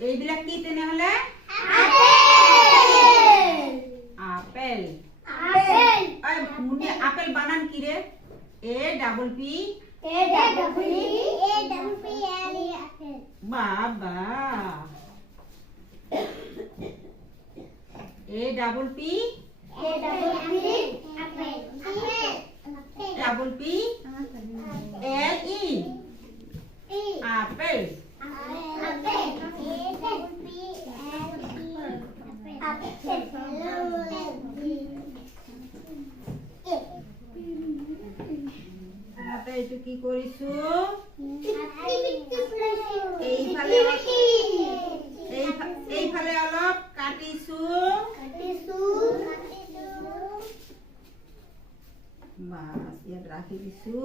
এইবিলাক কি তেনেহলে আপেল মুন্নি আপেল বানান কি রে এ ডাবল পি বাবা এ double P double P L E apple आता এটো কি কৰিছো এইফালে অলপ কাটিছো বাস ইয়াত ৰাখি দিছো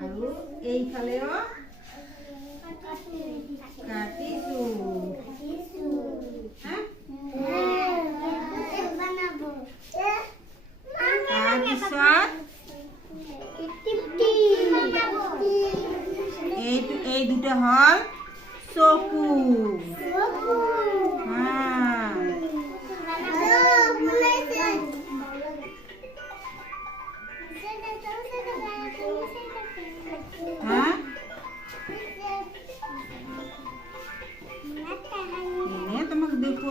আৰু এইফালেও কাটিছো এই দুটো হল চকু তোমাকে দেখো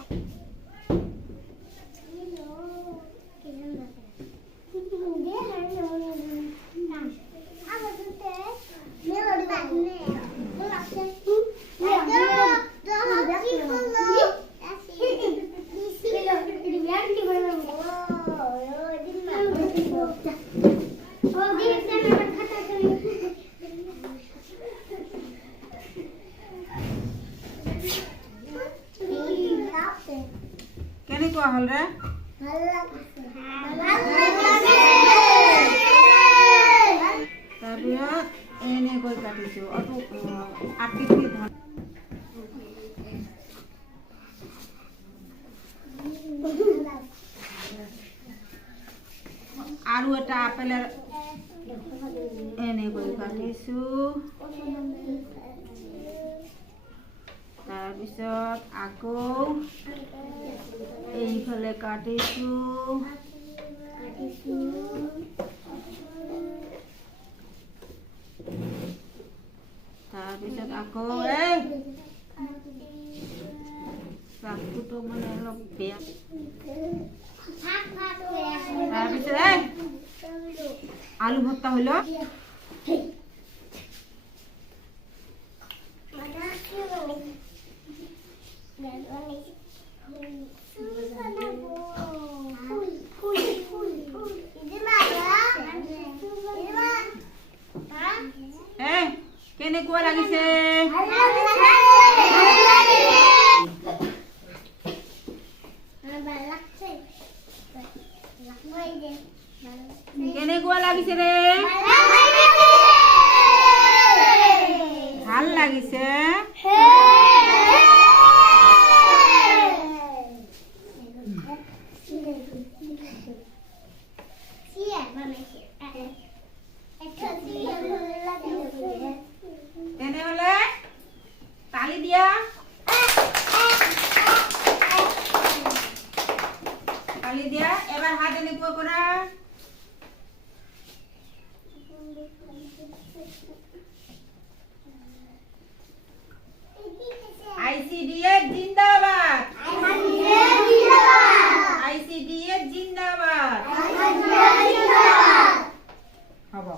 কেনেকুৱা হল ৰে তাৰপিছত এনেকৈ কাটিছো আকৃতি আৰু এটা আপেলৰ এনেকৈ কাটিছো তাৰপিছত আকৌ এইফালে কাটিছো তাৰপিছত আকৌ এই চাকুটো মানে অলপ বেয়া তাৰপিছত আলু ভৰ্তা হলো কেনেকুৱা লাগিছে কেনেকুৱা লাগিছে ৰে ভাল লাগিছে তেনেহলে তালি দিয়া এবাৰ হাত এনেকুৱা কৰা ICDS जिंदाबाद ICDS जिंदाबाद হ'ব